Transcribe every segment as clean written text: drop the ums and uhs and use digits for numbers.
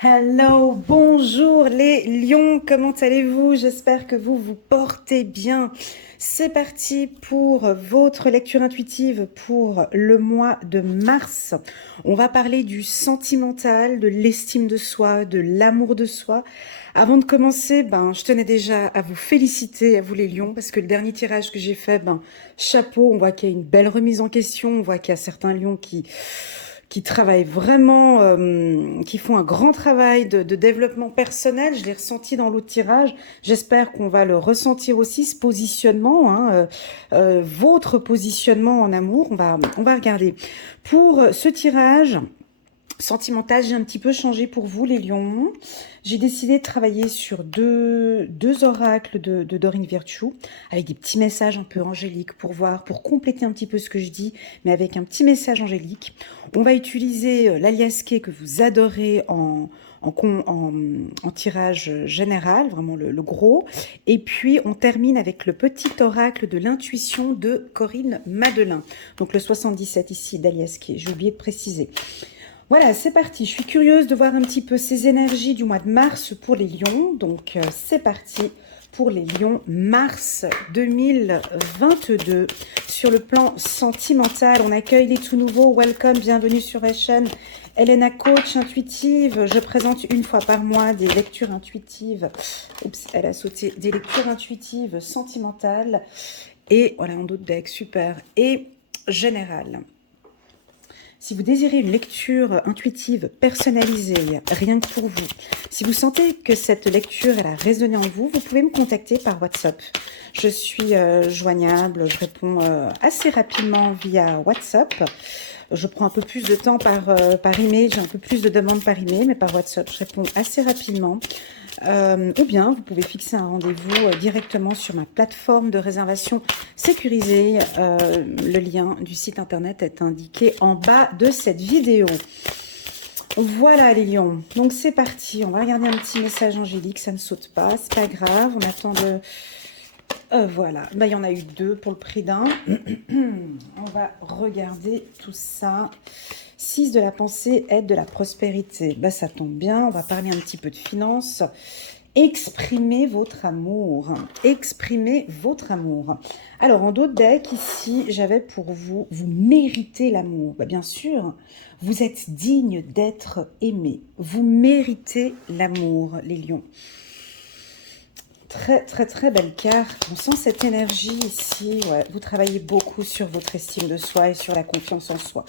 Hello, bonjour les lions, comment allez-vous? J'espère que vous vous portez bien. C'est parti pour votre lecture intuitive pour le mois de mars. On va parler du sentimental, de l'estime de soi, de l'amour de soi. Avant de commencer, je tenais déjà à vous féliciter, à vous les lions, parce que le dernier tirage que j'ai fait, chapeau, on voit qu'il y a une belle remise en question, on voit qu'il y a certains lions qui travaillent vraiment, qui font un grand travail de développement personnel. Je l'ai ressenti dans l'autre tirage. J'espère qu'on va le ressentir aussi, ce positionnement, votre positionnement en amour. On va regarder. Pour ce tirage sentimental, j'ai un petit peu changé pour vous, les lions. J'ai décidé de travailler sur deux oracles de Dorine Virtue, avec des petits messages un peu angéliques pour voir, pour compléter un petit peu ce que je dis, mais avec un petit message angélique. On va utiliser l'aliasqué que vous adorez en tirage général, vraiment le gros. Et puis, on termine avec le petit oracle de l'intuition de Corinne Madelin. Donc, le 77 ici d'aliasqué, j'ai oublié de préciser. Voilà, c'est parti. Je suis curieuse de voir un petit peu ces énergies du mois de mars pour les lions. Donc, c'est parti pour les lions mars 2022. Sur le plan sentimental, on accueille les tout nouveaux. Welcome, bienvenue sur la chaîne. Elena, coach intuitive. Je présente une fois par mois des lectures intuitives. Oups, elle a sauté. Des lectures intuitives sentimentales. Et voilà, en d'autres decks, super. Et générales. Si vous désirez une lecture intuitive personnalisée, rien que pour vous, si vous sentez que cette lecture elle a résonné en vous, vous pouvez me contacter par WhatsApp. Je suis joignable, je réponds assez rapidement via WhatsApp. Je prends un peu plus de temps par email, j'ai un peu plus de demandes par email, mais par WhatsApp, je réponds assez rapidement. Ou bien vous pouvez fixer un rendez-vous directement sur ma plateforme de réservation sécurisée. Le lien du site internet est indiqué en bas de cette vidéo. Voilà les lions, donc c'est parti, on va regarder un petit message angélique, ça ne saute pas, c'est pas grave, on attend de... voilà, il y en a eu deux pour le prix d'un. On va regarder tout ça. 6 de la pensée, aide de la prospérité. Ça tombe bien, on va parler un petit peu de finances. Exprimez votre amour. Exprimez votre amour. Alors, en d'autres decks, ici, j'avais pour vous, vous méritez l'amour. Bien sûr, vous êtes digne d'être aimé. Vous méritez l'amour, les lions. Très, très, très belle carte. On sent cette énergie ici. Ouais. Vous travaillez beaucoup sur votre estime de soi et sur la confiance en soi.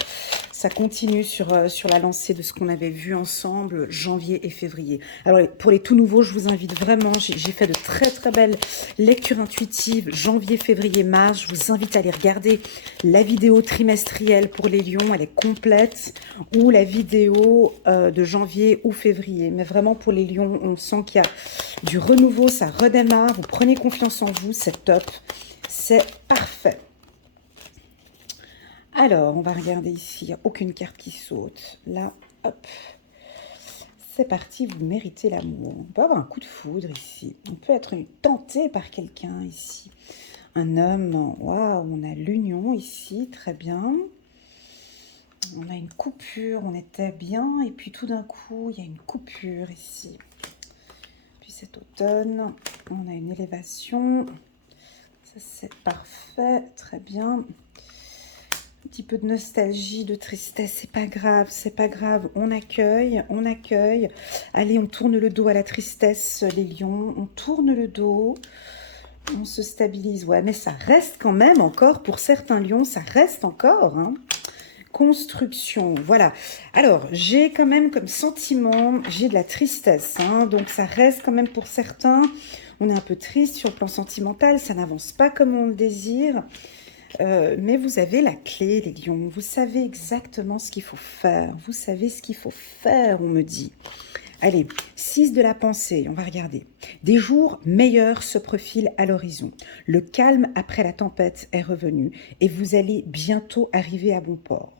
Ça continue sur la lancée de ce qu'on avait vu ensemble, janvier et février. Alors, pour les tout nouveaux, je vous invite vraiment, j'ai fait de très, très belles lectures intuitives, janvier, février, mars. Je vous invite à aller regarder la vidéo trimestrielle pour les lions. Elle est complète. Ou la vidéo de janvier ou février. Mais vraiment, pour les lions, on sent qu'il y a du renouveau, ça redémarre, vous prenez confiance en vous, c'est top, c'est parfait. Alors, on va regarder ici, il n'y a aucune carte qui saute. Là, hop, c'est parti, vous méritez l'amour. On peut avoir un coup de foudre ici, on peut être tenté par quelqu'un ici. Un homme, waouh, on a l'union ici, très bien. On a une coupure, on était bien, et puis tout d'un coup, il y a une coupure ici. Cet automne, on a une élévation, ça c'est parfait, très bien. Un petit peu de nostalgie, de tristesse, c'est pas grave, on accueille. Allez, on tourne le dos à la tristesse, les lions, on tourne le dos, on se stabilise, ouais, mais ça reste quand même encore, pour certains lions, ça reste encore, hein. Construction, voilà. Alors, j'ai quand même comme sentiment, j'ai de la tristesse, hein, donc ça reste quand même pour certains. On est un peu triste sur le plan sentimental, ça n'avance pas comme on le désire. Mais vous avez la clé, les lions. Vous savez exactement ce qu'il faut faire. Vous savez ce qu'il faut faire, on me dit. Allez, 6 de la pensée, on va regarder. Des jours meilleurs se profilent à l'horizon. Le calme après la tempête est revenu et vous allez bientôt arriver à bon port.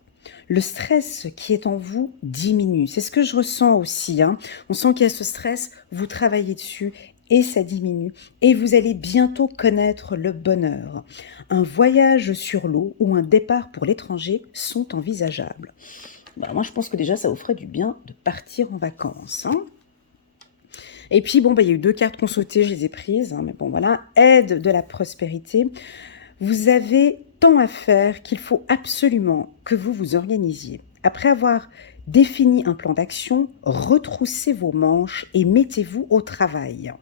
Le stress qui est en vous diminue. C'est ce que je ressens aussi, hein. On sent qu'il y a ce stress, vous travaillez dessus et ça diminue. Et vous allez bientôt connaître le bonheur. Un voyage sur l'eau ou un départ pour l'étranger sont envisageables. bah, moi je pense que déjà ça vous ferait du bien de partir en vacances. Hein. Et puis bon, bah, il y a eu 2 cartes qu'on sautait, je les ai prises, hein, mais bon voilà, aide de la prospérité. Vous avez tant à faire qu'il faut absolument que vous vous organisiez. Après avoir défini un plan d'action, retroussez vos manches et mettez-vous au travail.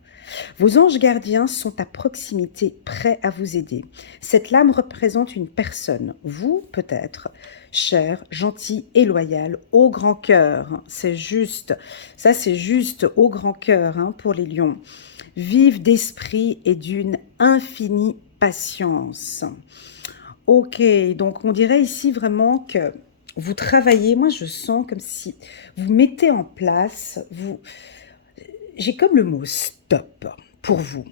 Vos anges gardiens sont à proximité, prêts à vous aider. Cette lame représente une personne, vous peut-être, cher, gentil et loyal, au grand cœur. C'est juste, ça c'est juste au grand cœur hein, pour les lions. Vive d'esprit et d'une infinie patience. Ok, donc on dirait ici vraiment que vous travaillez, moi je sens comme si vous mettez en place, j'ai comme le mot stop pour vous.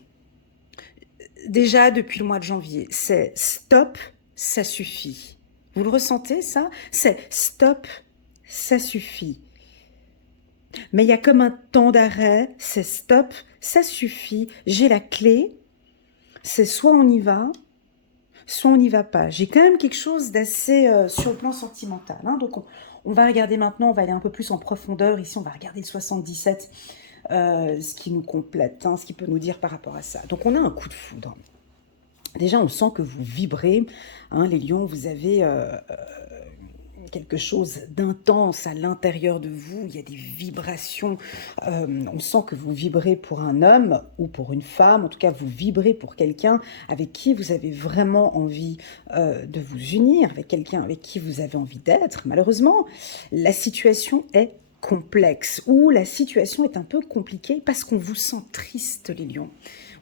Déjà depuis le mois de janvier, c'est stop, ça suffit. Vous le ressentez ça? C'est stop, ça suffit. Mais il y a comme un temps d'arrêt, c'est stop, ça suffit, j'ai la clé, c'est soit on y va, soit on n'y va pas. J'ai quand même quelque chose d'assez sur le plan sentimental. Hein. Donc on va regarder maintenant, on va aller un peu plus en profondeur. Ici, on va regarder le 77, ce qui nous complète, hein, ce qu'il peut nous dire par rapport à ça. Donc on a un coup de foudre. Déjà, on sent que vous vibrez. Hein, les lions, vous avez quelque chose d'intense à l'intérieur de vous, il y a des vibrations, on sent que vous vibrez pour un homme ou pour une femme, en tout cas vous vibrez pour quelqu'un avec qui vous avez vraiment envie de vous unir, avec quelqu'un avec qui vous avez envie d'être. Malheureusement, la situation est complexe ou la situation est un peu compliquée parce qu'on vous sent triste les lions.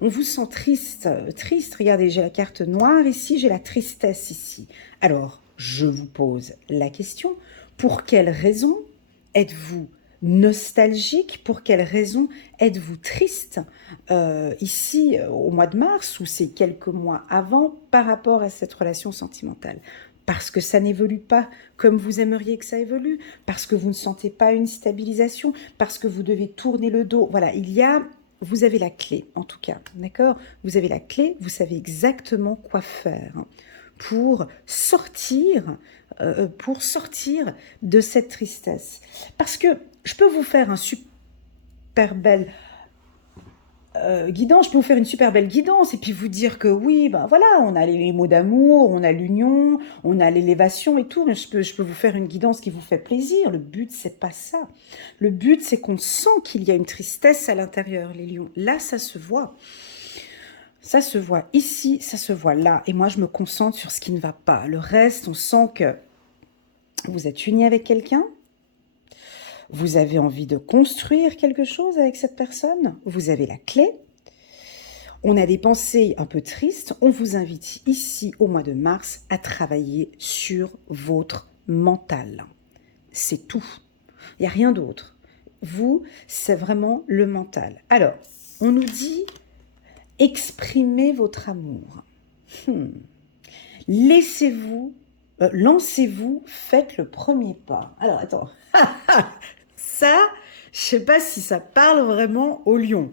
On vous sent triste, triste. Regardez, j'ai la carte noire ici, j'ai la tristesse ici. Alors, je vous pose la question, pour quelle raison êtes-vous nostalgique? Pour quelle raison êtes-vous triste ici au mois de mars ou ces quelques mois avant par rapport à cette relation sentimentale? Parce que ça n'évolue pas comme vous aimeriez que ça évolue, parce que vous ne sentez pas une stabilisation, parce que vous devez tourner le dos. Voilà, vous avez la clé en tout cas, d'accord? Vous avez la clé, vous savez exactement quoi faire pour sortir de cette tristesse. Parce que je peux vous faire un super bel guidance, je peux vous faire une super belle guidance et puis vous dire que oui, ben voilà, on a les mots d'amour, on a l'union, on a l'élévation et tout, mais je peux vous faire une guidance qui vous fait plaisir. Le but, c'est pas ça. Le but, c'est qu'on sent qu'il y a une tristesse à l'intérieur, les lions. Là, ça se voit. Ça se voit ici, ça se voit là. Et moi, je me concentre sur ce qui ne va pas. Le reste, on sent que vous êtes unis avec quelqu'un. Vous avez envie de construire quelque chose avec cette personne. Vous avez la clé. On a des pensées un peu tristes. On vous invite ici, au mois de mars, à travailler sur votre mental. C'est tout. Il n'y a rien d'autre. Vous, c'est vraiment le mental. Alors, on nous dit... Exprimez votre amour. Laissez-vous, lancez-vous, faites le premier pas. Alors, attends. Ça, je ne sais pas si ça parle vraiment au lion.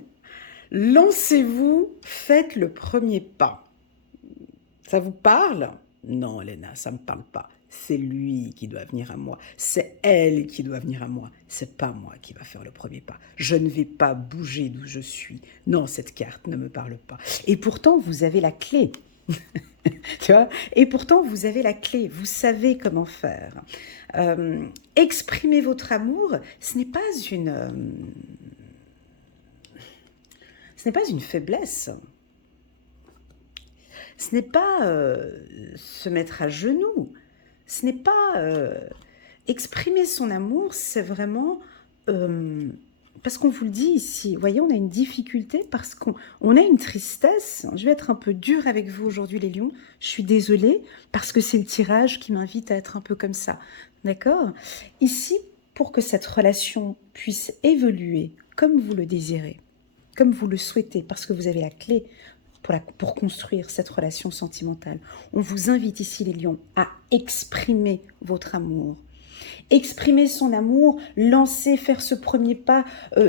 Lancez-vous, faites le premier pas. Ça vous parle? Non, Léna, ça ne me parle pas. C'est lui qui doit venir à moi. C'est elle qui doit venir à moi. C'est pas moi qui va faire le premier pas. Je ne vais pas bouger d'où je suis. Non, cette carte ne me parle pas. Et pourtant, vous avez la clé. Tu vois? Et pourtant, vous avez la clé. Vous savez comment faire. Exprimer votre amour, ce n'est pas une faiblesse. Ce n'est pas se mettre à genoux. Ce n'est pas exprimer son amour, c'est vraiment parce qu'on vous le dit ici. Vous voyez, on a une difficulté parce qu'on a une tristesse. Je vais être un peu dure avec vous aujourd'hui, les lions. Je suis désolée parce que c'est le tirage qui m'invite à être un peu comme ça. D'accord? Ici, pour que cette relation puisse évoluer comme vous le désirez, comme vous le souhaitez, parce que vous avez la clé pour construire cette relation sentimentale. On vous invite ici, les lions, à exprimer votre amour. Exprimer son amour, lancer, faire ce premier pas,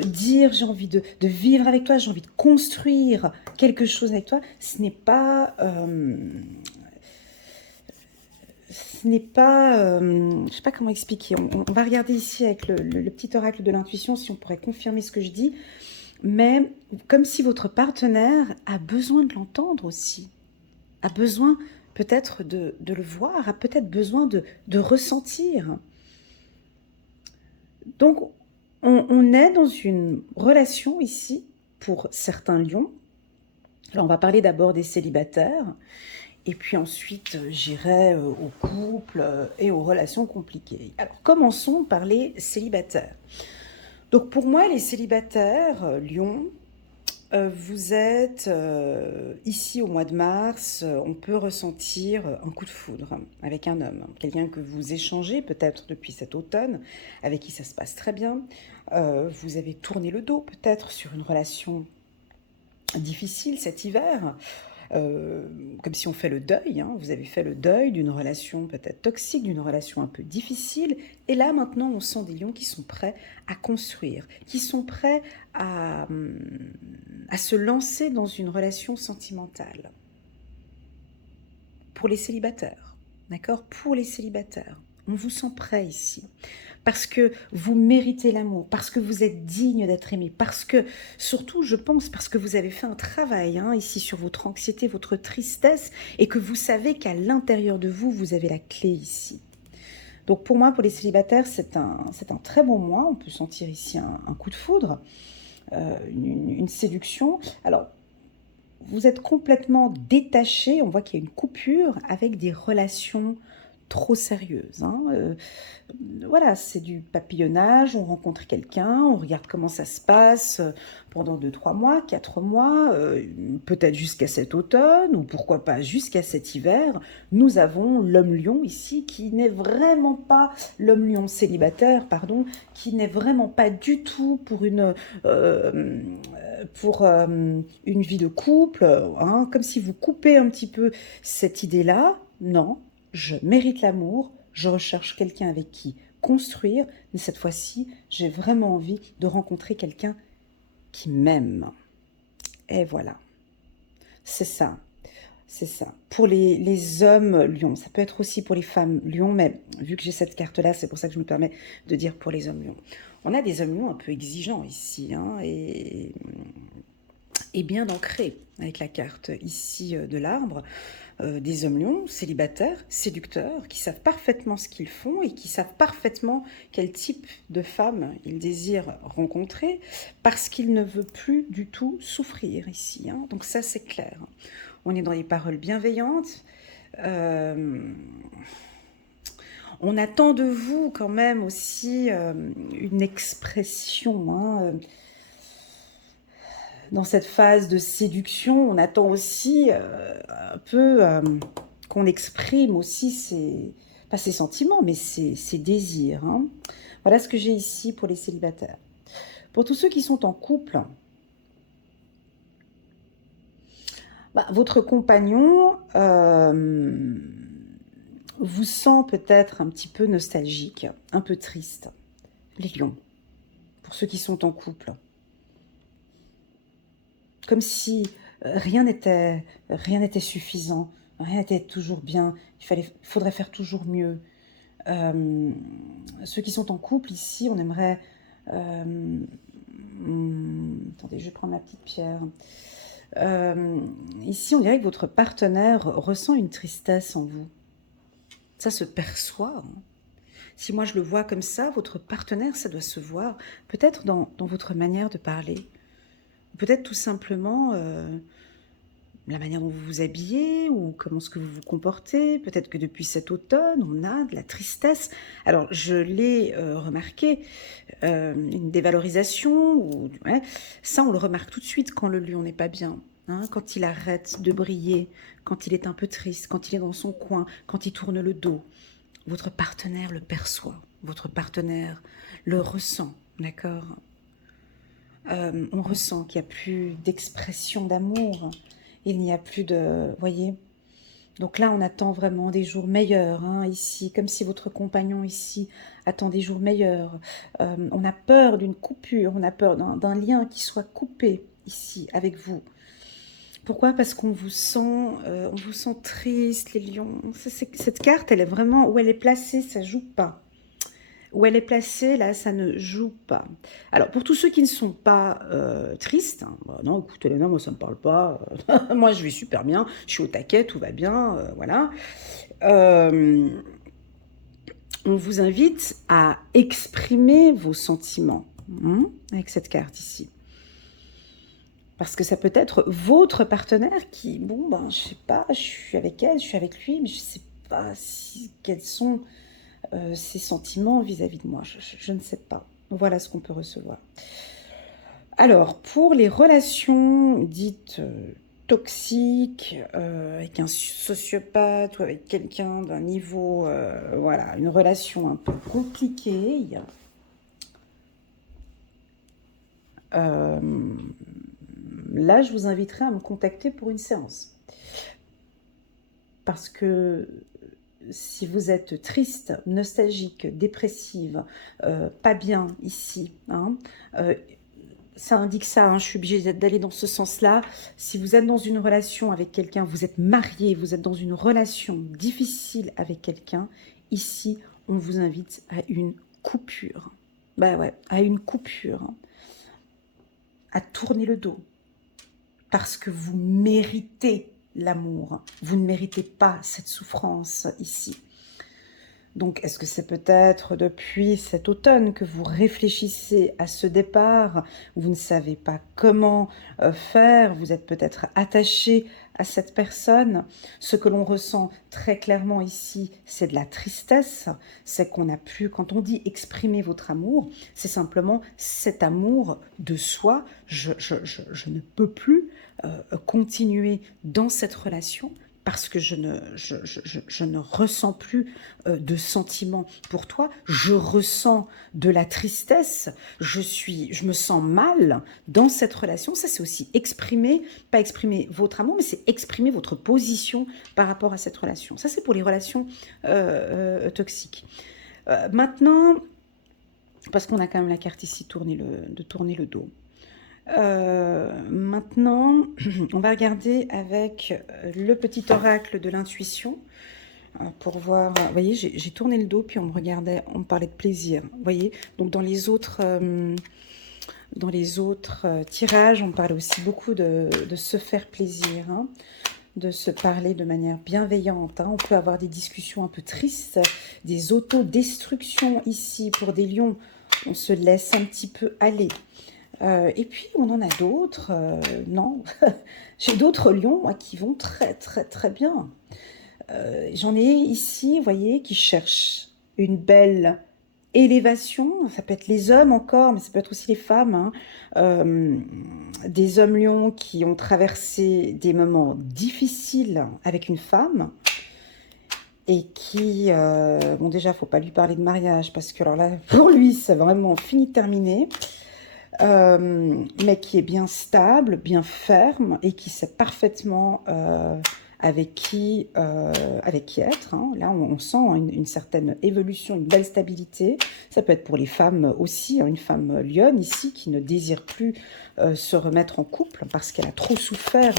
dire j'ai envie de vivre avec toi, j'ai envie de construire quelque chose avec toi. Ce n'est pas ce n'est pas, je ne sais pas comment expliquer. On va regarder ici avec le petit oracle de l'intuition si on pourrait confirmer ce que je dis. Mais comme si votre partenaire a besoin de l'entendre aussi, a besoin peut-être de le voir, a peut-être besoin de ressentir. Donc, on est dans une relation ici pour certains lions. Alors, on va parler d'abord des célibataires. Et puis ensuite, j'irai aux couples et aux relations compliquées. Alors, commençons par les célibataires. Donc, pour moi, les célibataires, Lion, vous êtes ici au mois de mars, on peut ressentir un coup de foudre avec un homme, quelqu'un que vous échangez peut-être depuis cet automne, avec qui ça se passe très bien. Vous avez tourné le dos peut-être sur une relation difficile cet hiver. Comme si on fait le deuil, hein. Vous avez fait le deuil d'une relation peut-être toxique, d'une relation un peu difficile, et là maintenant on sent des lions qui sont prêts à construire, qui sont prêts à se lancer dans une relation sentimentale. Pour les célibataires, d'accord? Pour les célibataires, on vous sent prêt ici. Parce que vous méritez l'amour, parce que vous êtes digne d'être aimé, parce que, surtout, je pense, parce que vous avez fait un travail ici sur votre anxiété, votre tristesse, et que vous savez qu'à l'intérieur de vous, vous avez la clé ici. Donc pour moi, pour les célibataires, c'est un très bon mois. On peut sentir ici un coup de foudre, une séduction. Alors, vous êtes complètement détaché, on voit qu'il y a une coupure avec des relations trop sérieuses. Voilà, c'est du papillonnage, on rencontre quelqu'un, on regarde comment ça se passe pendant 2, 3 mois, 4 mois, peut-être jusqu'à cet automne, ou pourquoi pas jusqu'à cet hiver. Nous avons l'homme lion ici, qui n'est vraiment pas l'homme lion célibataire, pardon, qui n'est vraiment pas du tout pour une vie de couple, comme si vous coupez un petit peu cette idée-là. Non, je mérite l'amour, je recherche quelqu'un avec qui construire, mais cette fois-ci, j'ai vraiment envie de rencontrer quelqu'un qui m'aime. Et voilà, c'est ça. C'est ça. Pour les hommes lions, ça peut être aussi pour les femmes lions, mais vu que j'ai cette carte-là, c'est pour ça que je me permets de dire pour les hommes lions. On a des hommes lions un peu exigeants ici, et bien ancrés avec la carte ici de l'arbre. Des hommes lions, célibataires, séducteurs, qui savent parfaitement ce qu'ils font et qui savent parfaitement quel type de femme ils désirent rencontrer parce qu'ils ne veulent plus du tout souffrir ici. Donc ça, c'est clair. On est dans les paroles bienveillantes. On attend de vous quand même aussi une expression. Dans cette phase de séduction, on attend aussi un peu qu'on exprime aussi pas ses sentiments, mais ses désirs. Voilà ce que j'ai ici pour les célibataires. Pour tous ceux qui sont en couple, votre compagnon vous sent peut-être un petit peu nostalgique, un peu triste. Les lions, pour ceux qui sont en couple. Comme si rien n'était suffisant, rien n'était toujours bien, faudrait faire toujours mieux. Ceux qui sont en couple ici, on aimerait... attendez, je prends ma petite pierre. Ici, on dirait que votre partenaire ressent une tristesse en vous. Ça se perçoit. Si moi je le vois comme ça, votre partenaire, ça doit se voir. Peut-être dans votre manière de parler. Peut-être tout simplement la manière dont vous vous habillez ou comment est-ce que vous vous comportez. Peut-être que depuis cet automne, on a de la tristesse. Alors, je l'ai remarqué, une dévalorisation. Ça, on le remarque tout de suite quand le lion n'est pas bien. Quand il arrête de briller, quand il est un peu triste, quand il est dans son coin, quand il tourne le dos. Votre partenaire le perçoit. Votre partenaire le ressent, d'accord ? On ressent qu'il n'y a plus d'expression d'amour, il n'y a plus de... Voyez ? Donc là, on attend vraiment des jours meilleurs, ici, comme si votre compagnon ici attend des jours meilleurs. On a peur d'une coupure, on a peur d'un lien qui soit coupé ici avec vous. Pourquoi? Parce on vous sent triste, les lions. Cette carte, elle est vraiment, où elle est placée, ça joue pas. Où elle est placée, là, ça ne joue pas. Alors, pour tous ceux qui ne sont pas tristes, hein, bah non, écoutez, Léna, moi, ça ne me parle pas. Moi, je vais super bien, je suis au taquet, tout va bien, voilà. Euh, on vous invite à exprimer vos sentiments avec cette carte ici. Parce que ça peut être votre partenaire qui, bon, ben, je sais pas, je suis avec elle, je suis avec lui, mais je sais pas quels sont ses sentiments vis-à-vis de moi. Je ne sais pas. Voilà ce qu'on peut recevoir. Alors, pour les relations dites toxiques, avec un sociopathe ou avec quelqu'un d'un niveau, voilà, une relation un peu compliquée, il y a... là, je vous inviterai à me contacter pour une séance. Parce que si vous êtes triste, nostalgique, dépressive, pas bien ici, hein, ça indique ça, hein, je suis obligée d'aller dans ce sens-là. Si vous êtes dans une relation avec quelqu'un, vous êtes marié, vous êtes dans une relation difficile avec quelqu'un, ici, on vous invite à une coupure. Bah ouais, à une coupure, hein, à tourner le dos. Parce que vous méritez l'amour. Vous ne méritez pas cette souffrance ici. Donc, est-ce que c'est peut-être depuis cet automne que vous réfléchissez à ce départ? Vous ne savez pas comment faire, vous êtes peut-être attaché à cette personne. Ce que l'on ressent très clairement ici, c'est de la tristesse. C'est qu'on n'a plus, quand on dit exprimer votre amour, c'est simplement cet amour de soi. Je ne peux plus continuer dans cette relation parce que je ne ressens plus de sentiments pour toi, je ressens de la tristesse, je me sens mal dans cette relation. Ça, c'est aussi exprimer, pas exprimer votre amour, mais c'est exprimer votre position par rapport à cette relation. Ça, c'est pour les relations toxiques. Maintenant, parce qu'on a quand même la carte ici, de tourner le dos. Maintenant, on va regarder avec le petit oracle de l'intuition pour voir. Vous voyez, j'ai tourné le dos, puis on me regardait, on me parlait de plaisir. Vous voyez, donc dans les autres tirages, on parle aussi beaucoup de se faire plaisir, hein, de se parler de manière bienveillante. Hein. On peut avoir des discussions un peu tristes, des autodestructions ici pour des lions. On se laisse un petit peu aller. Et puis, on en a d'autres. Non, j'ai d'autres lions, moi, qui vont très, très, très bien. J'en ai ici, vous voyez, qui cherchent une belle élévation. Ça peut être les hommes encore, mais ça peut être aussi les femmes. Hein. Des hommes lions qui ont traversé des moments difficiles avec une femme. Et qui, bon déjà, il ne faut pas lui parler de mariage, parce que alors là, pour lui, c'est vraiment fini, terminé. Mais qui est bien stable, bien ferme et qui sait parfaitement avec qui être. Hein. Là, on sent une certaine évolution, une belle stabilité. Ça peut être pour les femmes aussi, hein, une femme lionne ici qui ne désire plus se remettre en couple parce qu'elle a trop souffert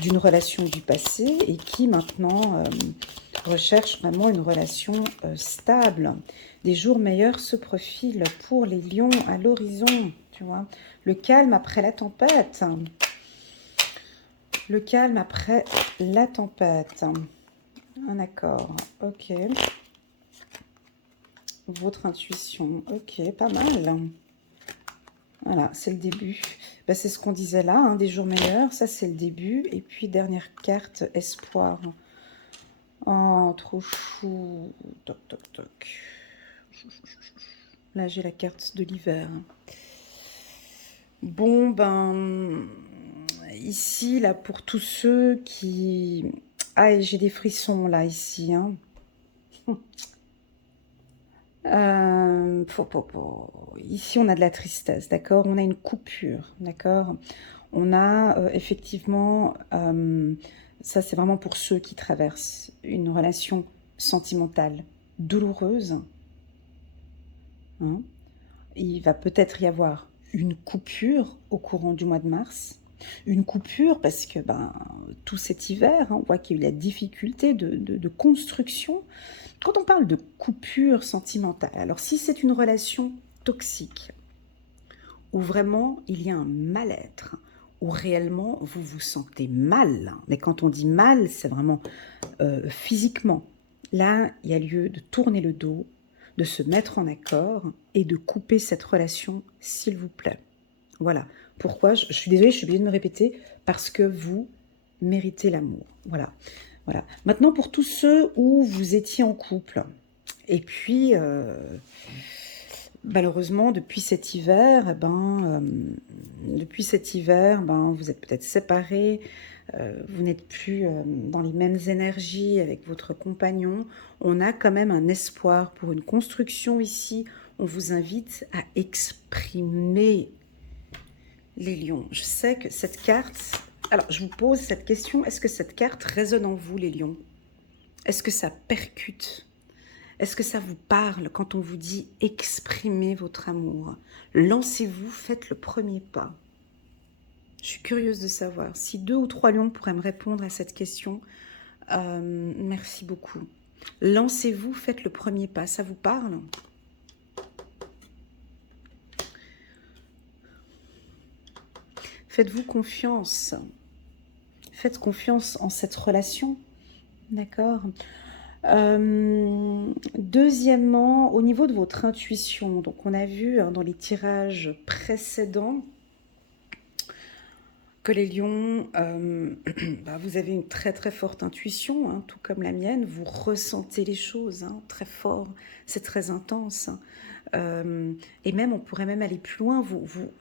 d'une relation du passé et qui maintenant recherche vraiment une relation stable. Des jours meilleurs se profilent pour les lions à l'horizon. Tu vois, le calme après la tempête. Le calme après la tempête. Un accord. Ok. Votre intuition. Ok, pas mal. Voilà, c'est le début. Ben, c'est ce qu'on disait là, hein, des jours meilleurs. Ça, c'est le début. Et puis, dernière carte, espoir. Oh, trop chou. Toc, toc, toc. Là, j'ai la carte de l'hiver. Bon, ben, ici, là, pour tous ceux qui... Ah, j'ai des frissons, là, ici, hein. Ici, on a de la tristesse, d'accord? On a une coupure, d'accord? On a effectivement... ça, c'est vraiment pour ceux qui traversent une relation sentimentale douloureuse. Hein. Il va peut-être y avoir une coupure au courant du mois de mars. Une coupure parce que tout cet hiver, on voit qu'il y a eu la difficulté de construction. Quand on parle de coupure sentimentale, alors si c'est une relation toxique, où vraiment il y a un mal-être, où réellement vous vous sentez mal, mais quand on dit mal, c'est vraiment physiquement. Là, il y a lieu de tourner le dos, de se mettre en accord et de couper cette relation, s'il vous plaît. Voilà. Pourquoi? Je suis désolée, je suis obligée de me répéter, parce que vous méritez l'amour. Voilà. Voilà. Maintenant, pour tous ceux où vous étiez en couple, et puis, malheureusement, depuis cet hiver, vous êtes peut-être séparés, vous n'êtes plus dans les mêmes énergies avec votre compagnon. On a quand même un espoir pour une construction ici. On vous invite à exprimer les lions. Je sais que cette carte... Alors, je vous pose cette question. Est-ce que cette carte résonne en vous, les lions? Est-ce que ça percute? Est-ce que ça vous parle quand on vous dit exprimez votre amour? Lancez-vous, faites le premier pas. Je suis curieuse de savoir si 2 ou 3 lions pourraient me répondre à cette question. Merci beaucoup. Lancez-vous, faites le premier pas. Ça vous parle? Faites-vous confiance. Faites confiance en cette relation. D'accord. Deuxièmement, au niveau de votre intuition, donc on a vu dans les tirages précédents que les lions, vous avez une très très forte intuition, tout comme la mienne, vous ressentez les choses très fort, c'est très intense. Et même, on pourrait même aller plus loin,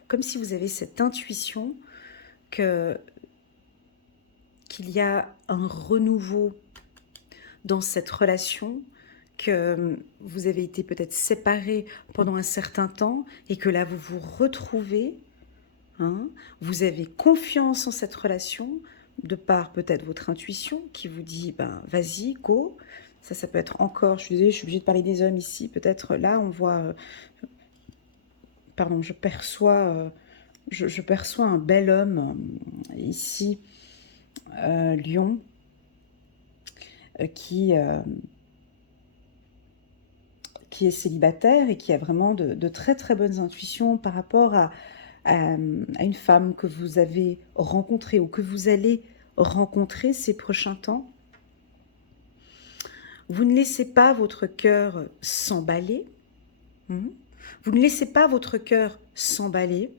comme si vous avez cette intuition qu'il y a un renouveau dans cette relation, que vous avez été peut-être séparés pendant un certain temps et que là vous vous retrouvez, vous avez confiance en cette relation de par peut-être votre intuition qui vous dit vas-y, go. Ça peut être encore, je suis désolée, je suis obligée de parler des hommes ici, peut-être là on voit, je perçois un bel homme ici, lion, qui est célibataire et qui a vraiment de très très bonnes intuitions par rapport à une femme que vous avez rencontrée ou que vous allez rencontrer ces prochains temps. Vous ne laissez pas votre cœur s'emballer. Vous ne laissez pas votre cœur s'emballer.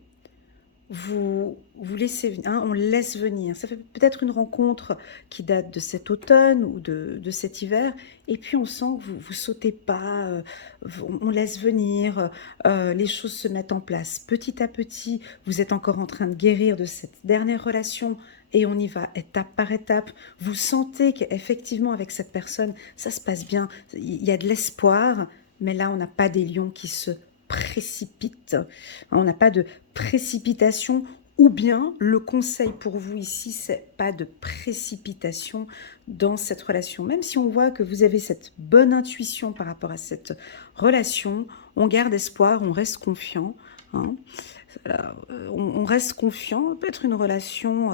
Vous laissez, on laisse venir. Ça fait peut-être une rencontre qui date de cet automne ou de cet hiver, et puis on sent que vous sautez pas, on laisse venir, les choses se mettent en place. Petit à petit, vous êtes encore en train de guérir de cette dernière relation, et on y va étape par étape. Vous sentez qu'effectivement avec cette personne, ça se passe bien, il y a de l'espoir, mais là on n'a pas des lions qui se précipite. On n'a pas de précipitation, ou bien le conseil pour vous ici, c'est pas de précipitation dans cette relation. Même si on voit que vous avez cette bonne intuition par rapport à cette relation, on garde espoir, on reste confiant. On reste confiant. Peut-être une relation...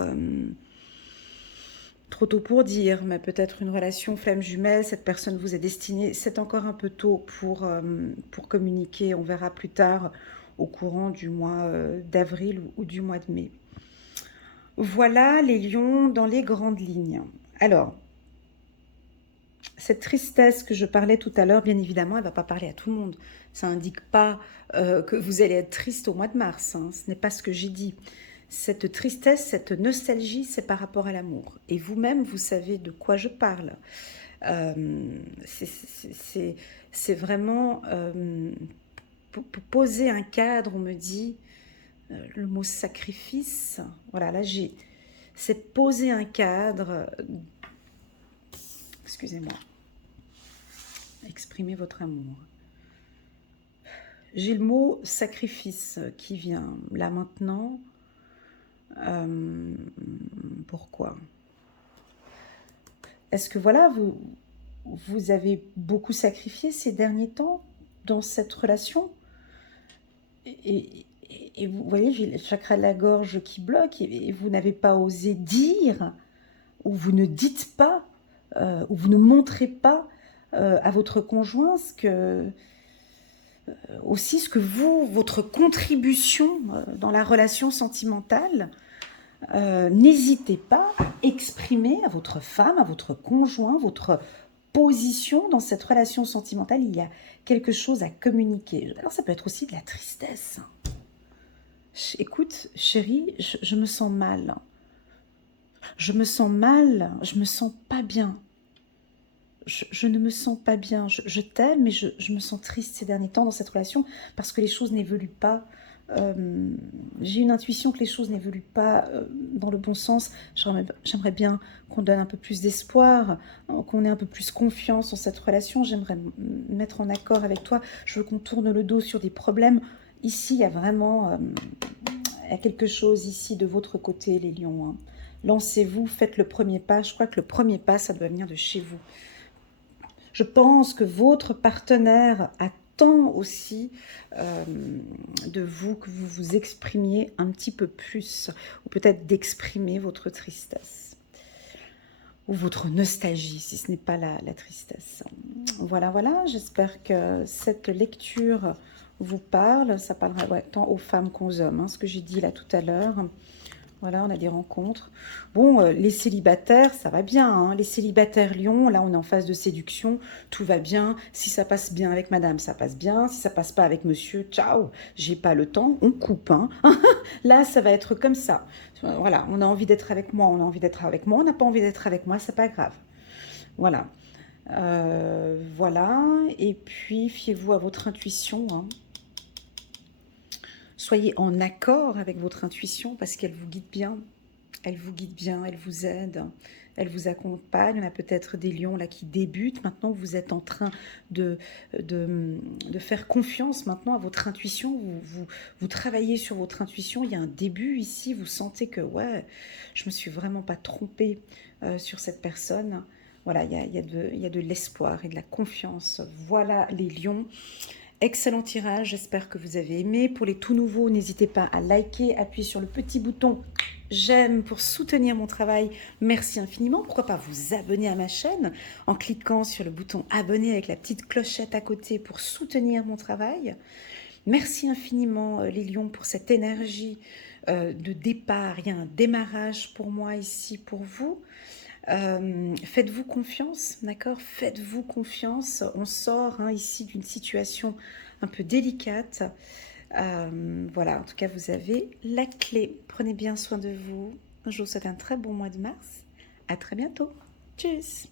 trop tôt pour dire, mais peut-être une relation flamme jumelle, cette personne vous est destinée, c'est encore un peu tôt pour communiquer, on verra plus tard au courant du mois d'avril ou du mois de mai. Voilà les lions dans les grandes lignes. Alors, cette tristesse que je parlais tout à l'heure, bien évidemment, elle ne va pas parler à tout le monde. Ça n'indique pas que vous allez être triste au mois de mars, ce n'est pas ce que j'ai dit. Cette tristesse, cette nostalgie, c'est par rapport à l'amour. Et vous-même, vous savez de quoi je parle. C'est vraiment pour poser un cadre, on me dit le mot sacrifice. Voilà, là c'est poser un cadre. Excusez-moi. Exprimez votre amour. J'ai le mot sacrifice qui vient là maintenant. Pourquoi? Est-ce que voilà, vous avez beaucoup sacrifié ces derniers temps dans cette relation et Et vous voyez, j'ai le chakra de la gorge qui bloque et vous n'avez pas osé dire, ou vous ne dites pas, ou vous ne montrez pas à votre conjoint aussi ce que vous, votre contribution dans la relation sentimentale. N'hésitez pas à exprimer à votre femme, à votre conjoint, votre position dans cette relation sentimentale. Il y a quelque chose à communiquer. Alors ça peut être aussi de la tristesse. Écoute, chérie, je me sens mal. Je me sens mal, je me sens pas bien. Je ne me sens pas bien. Je t'aime, mais je me sens triste ces derniers temps dans cette relation parce que les choses n'évoluent pas. J'ai une intuition que les choses n'évoluent pas dans le bon sens. J'aimerais bien qu'on donne un peu plus d'espoir, qu'on ait un peu plus confiance dans cette relation. J'aimerais me mettre en accord avec toi. Je veux qu'on tourne le dos sur des problèmes. Ici, il y a vraiment il y a quelque chose ici de votre côté, les lions. Hein. Lancez-vous, faites le premier pas. Je crois que le premier pas, ça doit venir de chez vous. Je pense que votre partenaire attend aussi de vous que vous vous exprimiez un petit peu plus, ou peut-être d'exprimer votre tristesse, ou votre nostalgie, si ce n'est pas la tristesse. Voilà, voilà, j'espère que cette lecture vous parle. Ça parlera tant aux femmes qu'aux hommes, hein, ce que j'ai dit là tout à l'heure. Voilà, on a des rencontres. Bon, les célibataires, ça va bien. Hein. Les célibataires Lion, là, on est en phase de séduction. Tout va bien. Si ça passe bien avec madame, ça passe bien. Si ça passe pas avec monsieur, ciao. J'ai pas le temps, on coupe. Hein. Là, ça va être comme ça. Voilà, on a envie d'être avec moi, on a envie d'être avec moi. On n'a pas envie d'être avec moi, c'est pas grave. Voilà. Voilà. Et puis, fiez-vous à votre intuition. Hein. Soyez en accord avec votre intuition parce qu'elle vous guide bien. Elle vous guide bien, elle vous aide, elle vous accompagne. On a peut-être des lions là qui débutent. Maintenant, vous êtes en train de faire confiance maintenant à votre intuition. Vous travaillez sur votre intuition. Il y a un début ici. Vous sentez que, ouais, je me suis vraiment pas trompée sur cette personne. Voilà, il y a de l'espoir et de la confiance. Voilà les lions. Excellent tirage, j'espère que vous avez aimé. Pour les tout nouveaux, n'hésitez pas à liker, appuyer sur le petit bouton j'aime pour soutenir mon travail. Merci infiniment. Pourquoi pas vous abonner à ma chaîne en cliquant sur le bouton abonner avec la petite clochette à côté pour soutenir mon travail. Merci infiniment les lions pour cette énergie de départ. Il y a un démarrage pour moi ici, pour vous. Faites-vous confiance, d'accord? Faites-vous confiance. On sort hein, ici d'une situation un peu délicate. Voilà, en tout cas, vous avez la clé. Prenez bien soin de vous. Je vous souhaite un très bon mois de mars. À très bientôt. Tchuss!